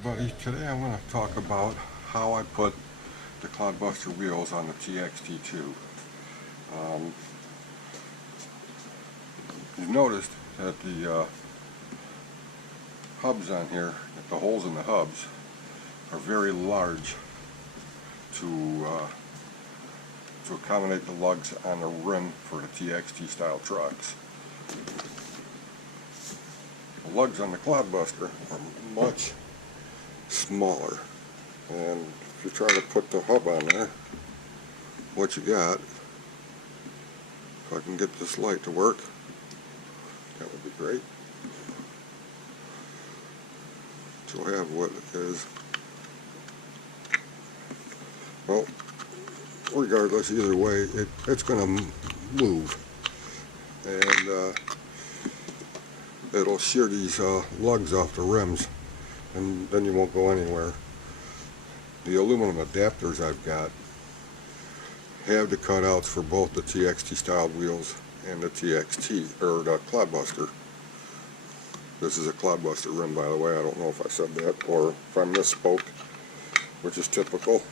everybody. Today I'm going to talk about how I put the Clod Buster wheels on the TXT-2. You've noticed that the hubs on here, that the holes in the hubs are very large to accommodate the lugs on the rim for the TXT style trucks. The lugs on the Clod Buster are much smaller, and if you try to put the hub on there, what you got, if I can get this light to work, that would be great. So I have what it is. Well, regardless, either way, it's going to move, and it'll shear these lugs off the rims, and then you won't go anywhere. The aluminum adapters I've got have the cutouts for both the TXT styled wheels and the TXT, or the Clod Buster. This is a Clod Buster rim, by the way. I don't know if I said that or if I misspoke, which is typical.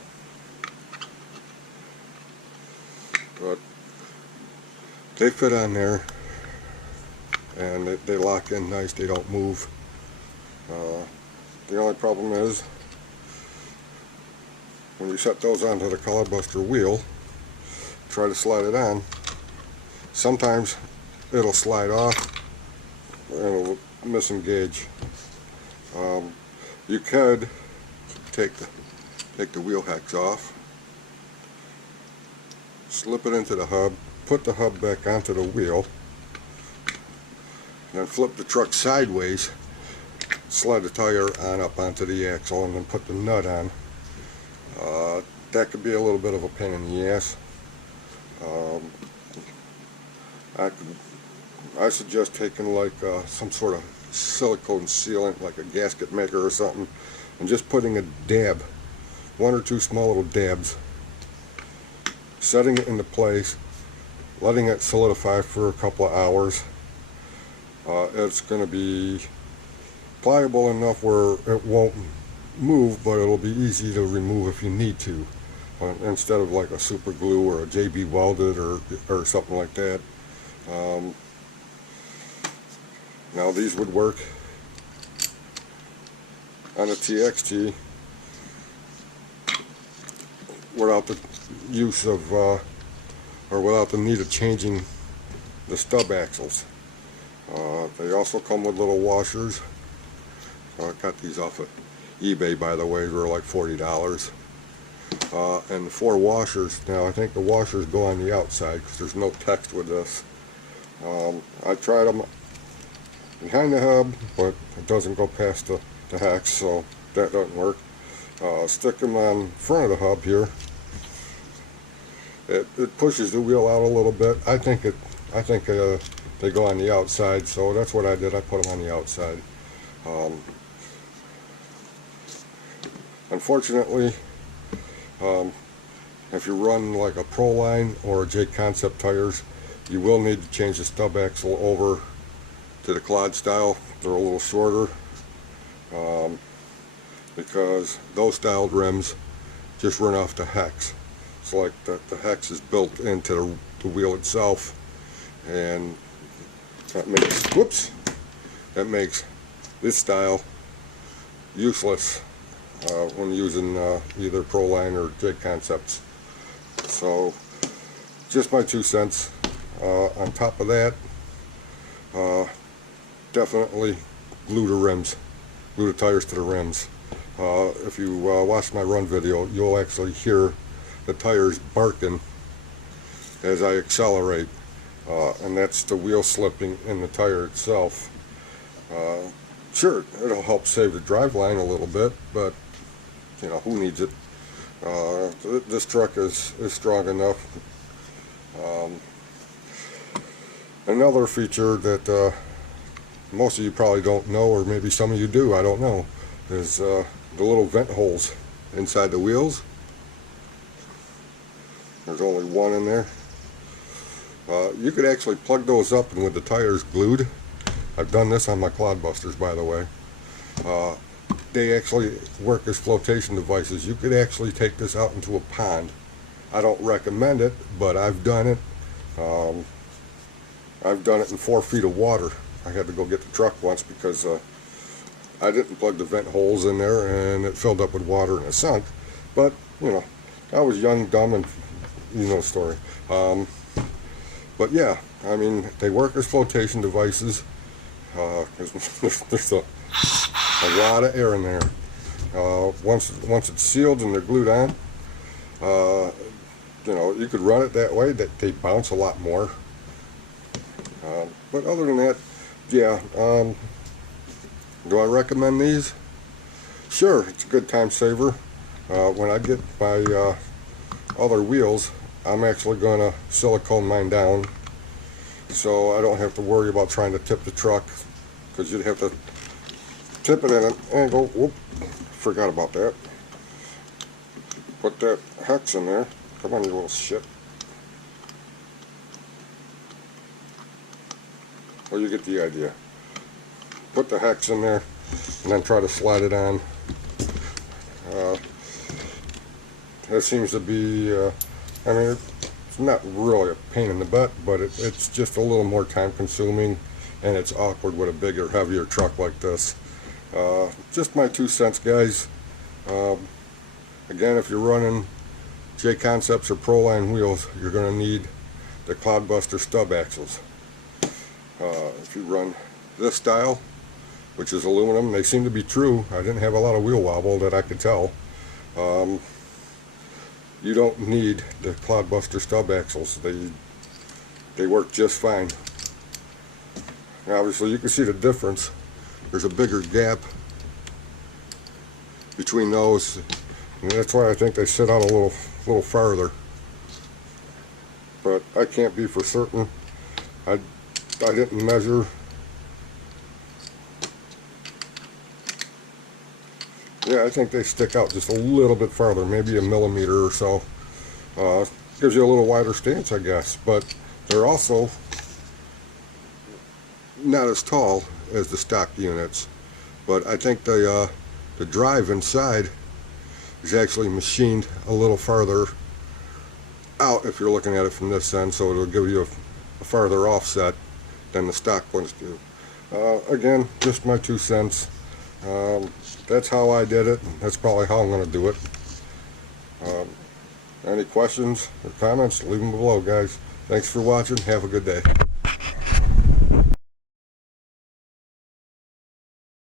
But they fit on there, and they lock in nice. They don't move. The only problem is when you set those onto the Clod Buster wheel, try to slide it on, sometimes it'll slide off and it'll misengage. You could take the wheel hex off, slip it into the hub, put the hub back onto the wheel, and then flip the truck sideways, slide the tire on up onto the axle, and then put the nut on. That could be a little bit of a pain in the ass. I suggest taking like some sort of silicone sealant, like a gasket maker or something, and just putting a dab, one or two small little dabs, setting it into place, letting it solidify for a couple of hours. It's going to be pliable enough where it won't move, but it'll be easy to remove if you need to, instead of like a super glue or a JB welded or something like that. Now these would work on a TXT without the use of or without the need of changing the stub axles. They also come with little washers. I got these off of eBay, by the way. They're like $40. And the 4 washers. Now I think the washers go on the outside because there's no text with this. I tried them behind the hub, but it doesn't go past the hex, so that doesn't work. Stick them on front of the hub here. It pushes the wheel out a little bit. I think they go on the outside, so that's what I did. I put them on the outside. Unfortunately, if you run like a Pro Line or a JConcepts tires, you will need to change the stub axle over to the Clod style. They're a little shorter, because those styled rims just run off the hex. It's like the hex is built into the wheel itself, and that makes this style useless when using either Pro Line or JConcepts. So just my 2 cents. On top of that, definitely glue the rims, glue the tires to the rims. If you watch my run video, you'll actually hear the tires barking as I accelerate, and that's the wheel slipping in the tire itself. Sure, it'll help save the driveline a little bit, but you know, who needs it? This truck is strong enough. Another feature that most of you probably don't know, or maybe some of you do, I don't know, is the little vent holes inside the wheels. There's only one in there. You could actually plug those up, and with the tires glued, I've done this on my Clod Busters, by the way, they actually work as flotation devices. You could actually take this out into a pond. I don't recommend it, but I've done it. I've done it in 4 feet of water. I had to go get the truck once because I didn't plug the vent holes in there and it filled up with water and it sunk. But, you know, I was young, dumb, and you know the story. But yeah, I mean, they work as flotation devices. There's a lot of air in there. Once it's sealed and they're glued on, you know, you could run it that way. That they bounce a lot more. But other than that, yeah. Do I recommend these? Sure, it's a good time saver. When I get my other wheels, I'm actually going to silicone mine down, so I don't have to worry about trying to tip the truck, because you'd have to tip it in an angle. Whoop, forgot about that. Put that hex in there. Come on, you little shit. Well, you get the idea. Put the hex in there and then try to slide it on. That seems to be, I mean, it's not really a pain in the butt, but it's just a little more time consuming, and it's awkward with a bigger, heavier truck like this. Just my 2 cents, guys. Again, if you're running JConcepts or Proline wheels, you're going to need the Clod Buster stub axles. If you run this style, which is aluminum, they seem to be true. I didn't have a lot of wheel wobble that I could tell. You don't need the Clod Buster stub axles. They work just fine. Now, obviously, you can see the difference. There's a bigger gap between those, and that's why I think they sit out a little farther. But I can't be for certain. I didn't measure. Yeah, I think they stick out just a little bit farther, maybe a millimeter or so. Gives you a little wider stance, I guess. But they're also not as tall as the stock units. But I think the drive inside is actually machined a little farther out if you're looking at it from this end, so it'll give you a farther offset than the stock ones do. Again, just my 2 cents. That's how I did it. That's probably how I'm going to do it. Any questions or comments, leave them below, guys. Thanks for watching. Have a good day.